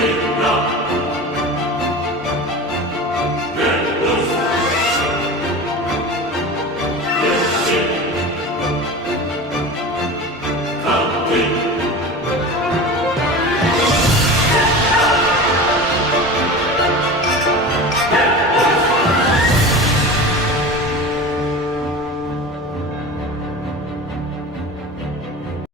Sinna.